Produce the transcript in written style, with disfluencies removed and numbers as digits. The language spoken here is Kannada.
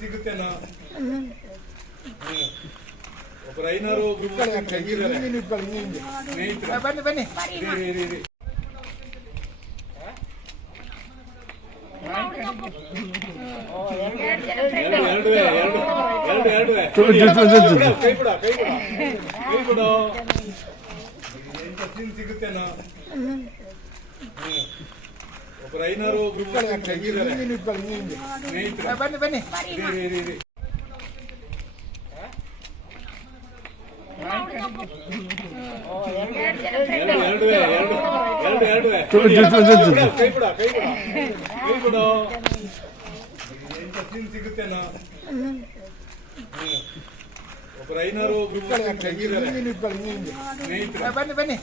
ಸಿಗುತ್ತೇನೋ ಒಬ್ಬರು 500 ಗ್ರೂಪ್ ಬನ್ನಿ ಬನ್ನಿ ಸಿಗುತ್ತೇನೋ ಒಬ್ಬರು 500 ಗ್ರೂಪ್ ಬನ್ನಿ ಬನ್ನಿ ಸಿಗುತ್ತೇನೋ ಒಬ್ಬರು 500 ಗ್ರೂಪ್ ಬನ್ನಿ ಬನ್ನಿ